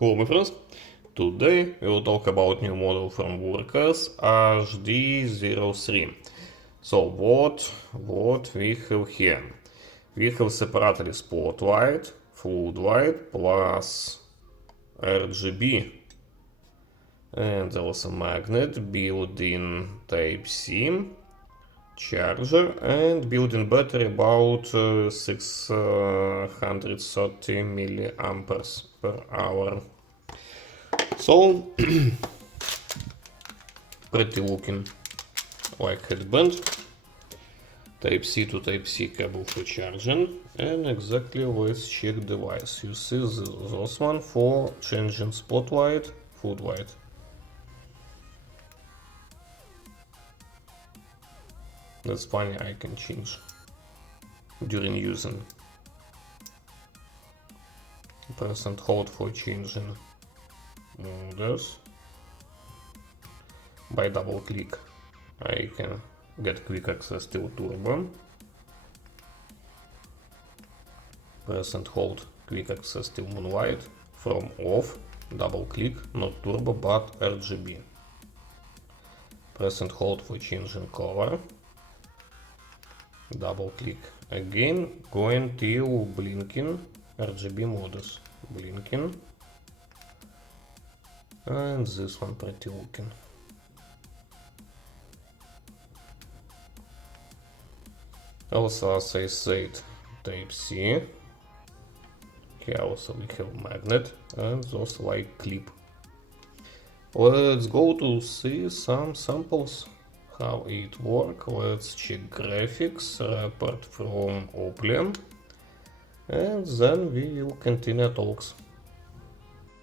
Hello my friends, today we will talk about new model from Wurkkos HD03. So what we have here? We have separately spotlight, floodlight plus RGB, and there was a magnet, built-in Type-C, charger, and built-in battery about 630 milliamperes per hour. So pretty looking like headband. Type-C to Type-C cable for charging, and exactly let's check device. You see this one for changing spotlight, floodlight. That's funny, I can change during using. Press and hold for changing modes. By double click I can get quick access to turbo. Press and hold quick access to moonlight. From off, double click, not turbo but RGB. Press and hold for changing color. Double click again, going till blinking RGB modus. Blinking. And this one pretty looking. Also, as I said, Type-C. Here also we have magnet and those like clip. Let's go to see some samples, how it works. Let's check graphics, report from Opel, and then we will continue talks.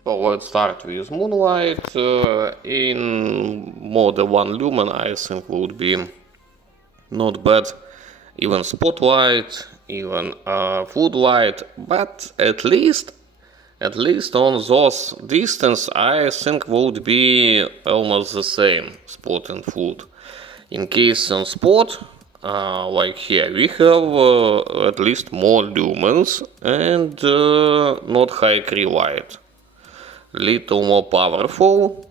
So let's start with moonlight. In mode 1 lumen I think would be not bad. Even spotlight, even floodlight, but at least on those distance I think would be almost the same, spot and flood. In case on spot, like here, we have at least more lumens and not high cree light. Little more powerful,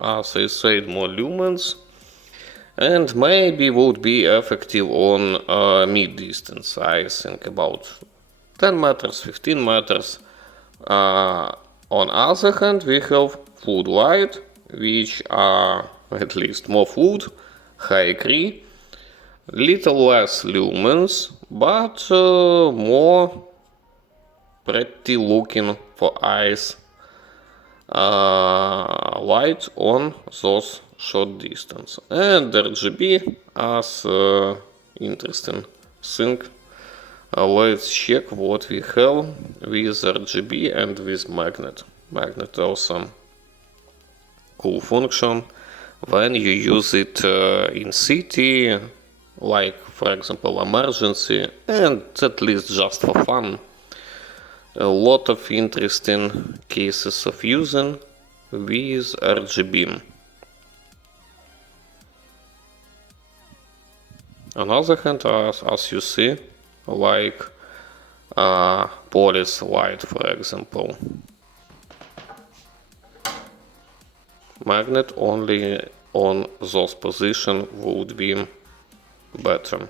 as I said, more lumens, and maybe would be effective on mid distance. I think about 10 meters, 15 meters. On other hand, we have floodlight, which are at least more flood, high cree, little less lumens, but more pretty looking for eyes light on those short distance. And RGB as interesting thing. Let's check what we have with RGB and with magnet. Magnet also cool function when you use it in city, like for example emergency, and at least just for fun. A lot of interesting cases of using with RGB. On the other hand, as you see, like police light, for example, magnet only on those positions would be better.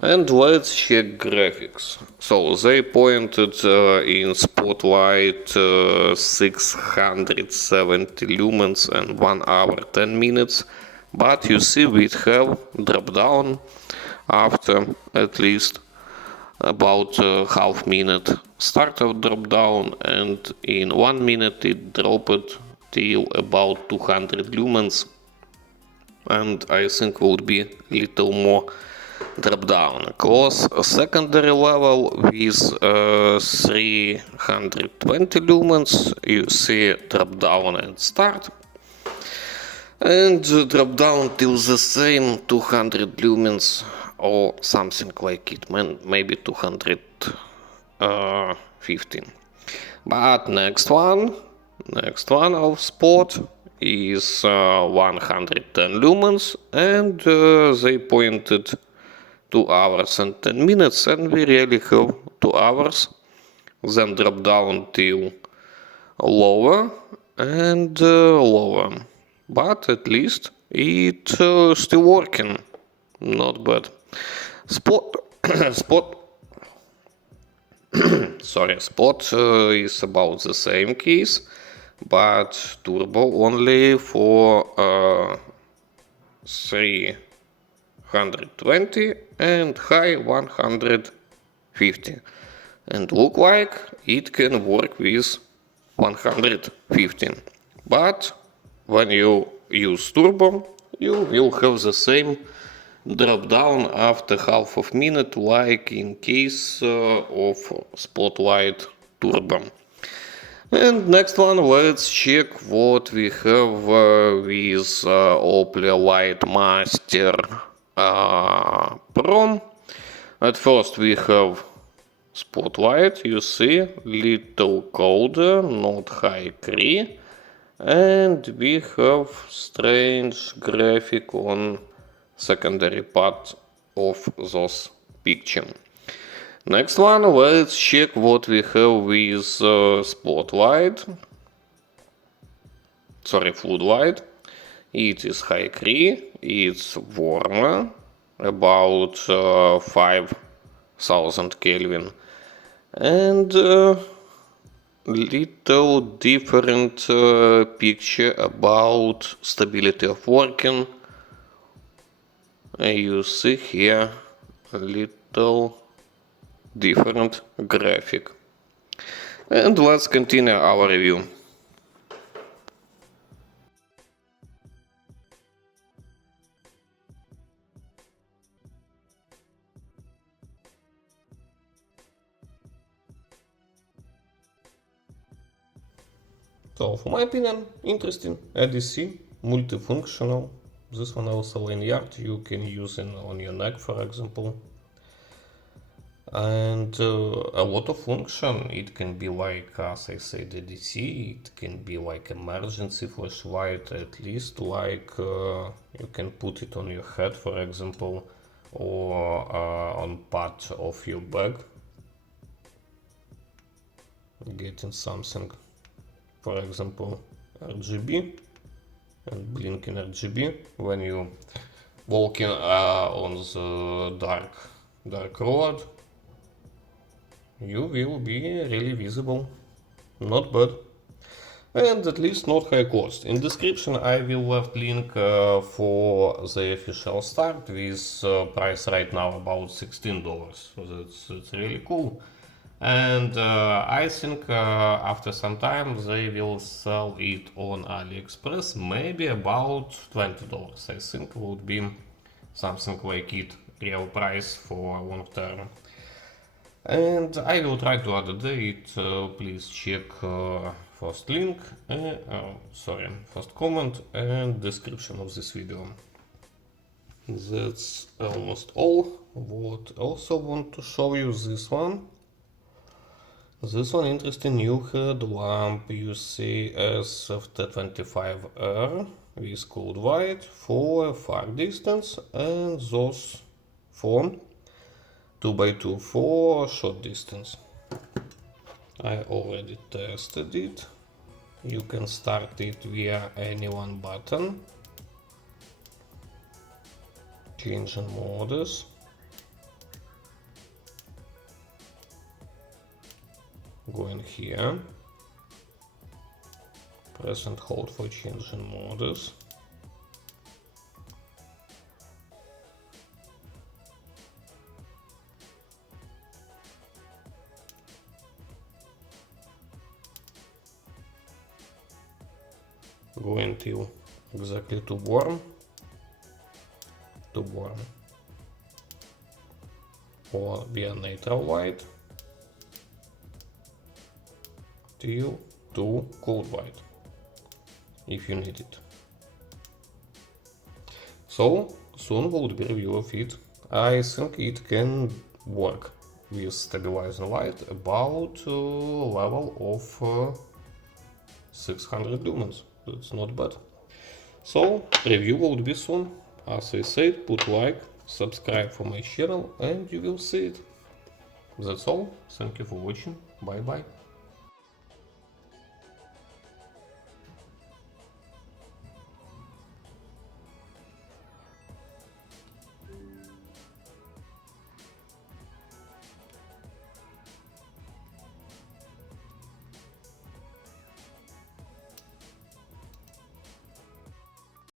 And let's check graphics. So they pointed in spotlight 670 lumens and 1 hour 10 minutes. But you see we have drop down after at least about half minute start of drop down, and in 1 minute it dropped till about 200 lumens, and I think would be little more drop down. Across a secondary level with 320 lumens you see drop down and start, and drop down till the same 200 lumens or something like it, maybe 215. But next one of spot is 110 lumens, and they pointed 2 hours and 10 minutes, and we really have 2 hours, then drop down till lower and lower, but at least it still working, not bad. Spot spot spot is about the same case, but turbo only for 320 and high 150, and look like it can work with 115, but when you use turbo you will have the same drop down after half of minute like in case of Spotlight turbo. And next one, let's check what we have with Opel Lightmaster Pro. At first we have Spotlight, you see, little colder, not high cree, and we have strange graphic on secondary part of those picture. Next one, let's check what we have with Floodlight. It is high cree, it's warmer, about 5000 Kelvin, and little different picture about stability of working. You see here a little different graphic. And let's continue our review. So, for my opinion, interesting. ADC, multifunctional. This one also lanyard, you can use it on your neck, for example. And a lot of function. It can be like, as I said, ADC, it can be like emergency flashlight, at least like you can put it on your head, for example, or on part of your bag. Getting something, for example, RGB and blinking RGB when you walking on the dark road. You will be really visible, not bad, and at least not high cost. In description I will left link for the official start with price right now about $16. That's really cool, and I think after some time they will sell it on AliExpress, maybe about $20. I think would be something like it real price for long term. And I will try to add a date. Please check first link, first comment and description of this video. That's almost all. What also want to show you this one. This one interesting new headlamp UCS FT25R with cold white for far distance, and those for 2x2 for short distance. I already tested it. You can start it via any one button. Changing modes. Going here. Press and hold for changing modes. Going till exactly to warm, or via neutral light till to cold white if you need it. So soon will be review of it. I think it can work with stabilizing light about level of 600 lumens. That's not bad. So review will be soon. As I said, put like, subscribe for my channel and you will see it. That's all. Thank you for watching. Bye bye.